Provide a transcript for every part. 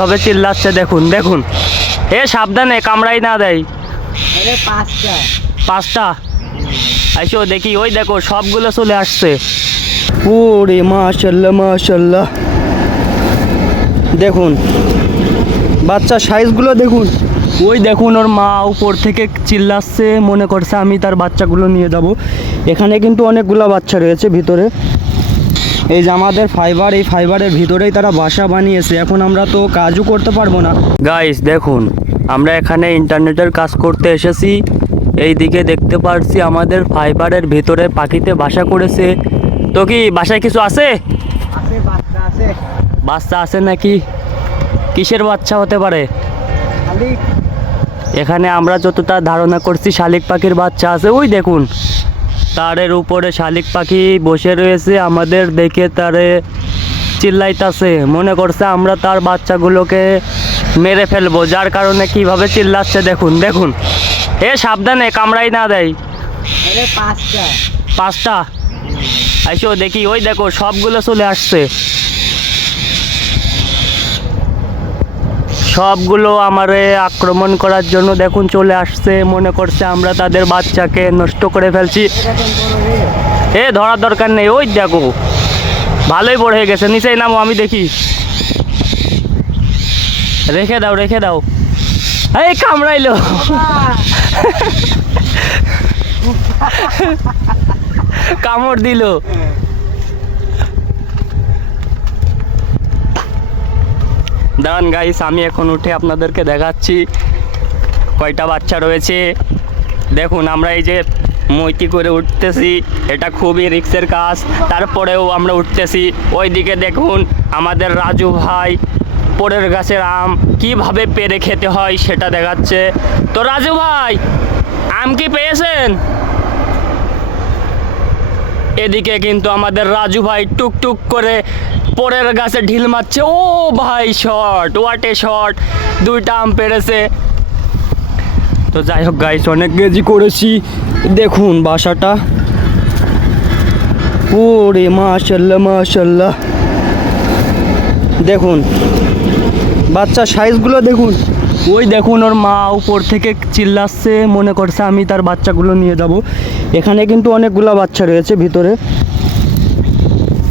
তবে চিল্লাচ্ছে দেখুন দেখুন। এ সাবধানে কামড়াই না দেয়। পাঁচটা আইসো দেখি, ওই দেখো সবগুলো চলে আসছে। ওরে মাশাল্লাহ মাশাল্লাহ, দেখুন বাচ্চা সাইজগুলো দেখুন। ওই দেখুন ওর মা উপর থেকে চিল্লাচ্ছে, মনে করছে আমি তার বাচ্চাগুলো নিয়ে যাব। এখানে কিন্তু অনেকগুলো বাচ্চা রয়েছে ভিতরে। এই যে আমাদের ফাইবার, এই ফাইবারের ভিতরেই তারা বাসা বানিয়েছে। এখন আমরা তো কাজও করতে পারবো না। গাইস দেখুন, আমরা এখানে ইন্টারনেটের কাজ করতে এসেছি। এই দিকে দেখতে পাচ্ছি আমাদের ফাইবারের ভিতরে পাখিতে বাসা করেছে। তো কি বাসায় কিছু আছে? বাচ্চা আছে নাকি? কিসের বাচ্চা হতে পারে? এখানে আমরা যতটা ধারণা করছি শালিক পাখির বাচ্চা আছে। ওই দেখুন তারের উপরে শালিক পাখি বসে রয়েছে, আমাদের দেখে তারে চিল্লাইতাছে, মনে করছে আমরা তার বাচ্চাগুলোকে মেরে ফেলবো, যার কারণে কিভাবে চিল্লাচ্ছে দেখুন দেখুন। এ সাবধানে কামড়াই না দেয়। পাঁচটা আইসো দেখি, ওই দেখো সবগুলো চলে আসছে। সবগুলো আমারে আক্রমণ করার জন্য দেখুন চলে আসছে, মনে করছে আমরা তাদের বাচ্চাকে নষ্ট করে ফেলছি। এ ধরার দরকার নেই, ওই দেখো ভালোই বড় হয়ে গেছে। নিচেই নামো, আমি দেখি। রেখে দাও রেখে দাও। এই কামড়াইলো। কামড় দিল। দাঁড়ান গাইস, আমি এখন উঠে আপনাদেরকে দেখাচ্ছি কয়টা বাচ্চা রয়েছে। দেখুন আমরা এই যে মইটি করে উঠতেছি, এটা খুবই রিস্কের কাজ, তারপরেও আমরা উঠতেছি। ওই দিকে দেখুন আমাদের রাজু ভাই পরের গাছের আম কিভাবে পেরে খেতে হয় সেটা দেখাচ্ছে। তো রাজু ভাই আম কি পেয়েছেন? এদিকে কিন্তু আমাদের রাজু ভাই টুকটুক করে পরের গাছে ঢিল মারছে। ও ভাই শট, হোয়াট এ শট, দুইটা আম পেরেছে। তো যাই হোক গাইস, অনেক কেজি করেছি। দেখুন বাসাটা, ওরে মাশাল্লাহ মাশাল্লাহ, দেখুন বাচ্চা সাইজগুলো দেখুন। ওই দেখুন ওর মা উপর থেকে চিল্লাচ্ছে, মনে করছে আমি তার বাচ্চাগুলো নিয়ে যাব। এখানে কিন্তু অনেকগুলো বাচ্চা রয়েছে ভিতরে,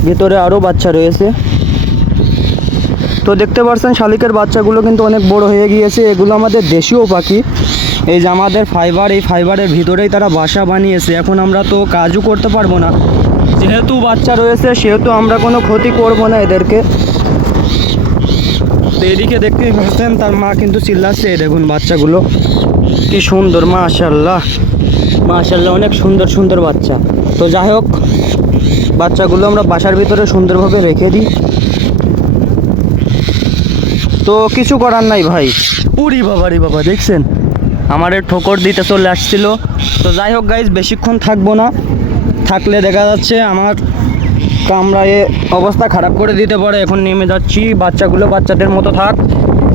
ভিতরে আরও বাচ্চা রয়েছে। তো দেখতে পাচ্ছেন শালিকের বাচ্চাগুলো কিন্তু অনেক বড় হয়ে গিয়েছে। এগুলো আমাদের দেশীয় পাখি। এই যে আমাদের ফাইবার, এই ফাইবারের ভিতরেই তারা বাসা বানিয়েছে। এখন আমরা তো কাজও করতে পারবো না, যেহেতু বাচ্চা রয়েছে সেহেতু আমরা কোনো ক্ষতি করব না এদেরকে। তো এদিকে দেখতেই পাচ্ছেন তার মা কিন্তু চিল্লাচ্ছে। দেখুন বাচ্চাগুলো কি সুন্দর, মাশাল্লাহ মাশাল্লাহ, অনেক সুন্দর সুন্দর বাচ্চা। তো যাই হোক, বাচ্চাগুলো আমরা বাসার ভিতরে সুন্দরভাবে রেখে দিই। তো কিছু করার নাই ভাই। উরি বাবা রে বাবা, দেখছেন আমার ঠোকর দিতে চলে আসছিল। তো যাই হোক গাইজ, বেশিক্ষণ থাকবো না, থাকলে দেখা যাচ্ছে আমার কামড়ায় অবস্থা খারাপ করে দিতে পারে। এখন নেমে যাচ্ছি, বাচ্চাগুলো বাচ্চাদের মতো থাক।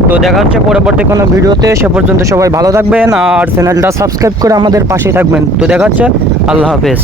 তো দেখা হচ্ছে পরবর্তী কোনো ভিডিওতে। সে পর্যন্ত সবাই ভালো থাকবেন আর চ্যানেলটা সাবস্ক্রাইব করে আমাদের পাশেই থাকবেন। তো দেখা হচ্ছে, আল্লাহ হাফেজ।